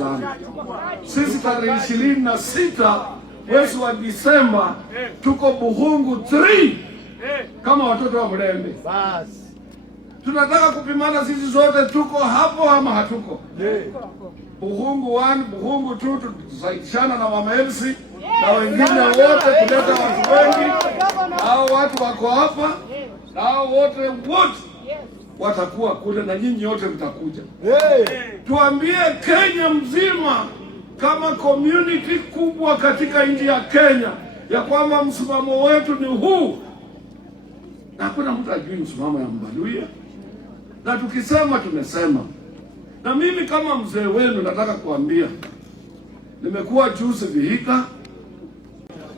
sana. Sisi tarehe 26 mwezi wa Disemba tuko Buhungu 3 kama watoto wa Mlembe. Tunataka kupimana sisi zote, tuko hapo ama hatuko? Buhungu 1, Buhungu 2, tusaidishana na Mama Elsie na wengine wote kuleta watu wengi. Hao watu wako hapa na hao wote watakuwa kule na nyinyi wote mtakuja. Tuambie Kenya mzima kama community kubwa katika nchi ya Kenya ya kwamba msimamo wetu ni huu, na hakuna mtu ajui msimamo ya Mbaluya, na tukisema tumesema. Na mimi kama mzee wenu nataka kuambia, nimekuwa juzi Vihiga,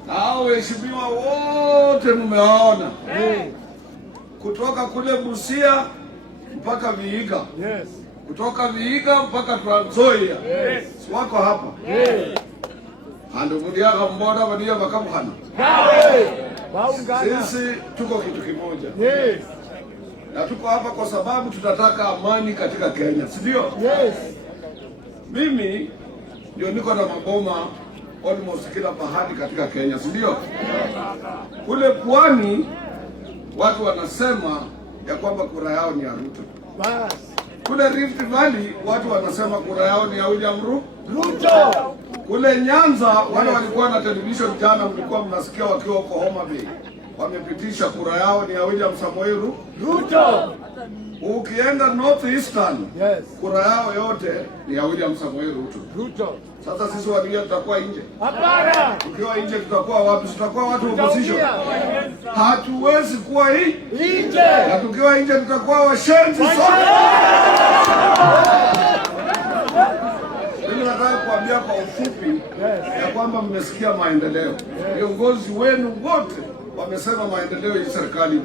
hao waheshimiwa wote mmewaona, kutoka kule Busia mpaka Vihiga, kutoka Vihiga mpaka Trans Nzoia, wako hapa. Hando mudiaga mbona wadia makamuhana. Sisi tuko kitu kimoja. Na tuko hapa kwa sababu tunataka amani katika Kenya, si ndio? Mimi ndio niko na maboma almost kila pahali katika Kenya, si ndio? Kule Pwani watu wanasema ya kwamba kura yao ni ya Ruto. Kule Rift Valley watu wanasema kura yao ni ya William Ruto. Kule Nyanza wale walikuwa na television jana, mlikuwa mnasikia wakiwa huko Homa Bay, wamepitisha kura yao ni ya William Samoei Ruto. Ukienda North Eastern, kura yao yote ni ya William Samoei Ruto. Sasa sisi Waluhya tutakuwa nje? Hapana. Tukiwa nje tutakuwa wapi? Tutakuwa watu wa opposition. Hatuwezi kuwa nje. Na tukiwa nje tutakuwa washenzi sote. Mimi nataka kuambia kwa ufupi ya kwamba mmesikia maendeleo. Viongozi wenu wote wamesema maendeleo ya serikali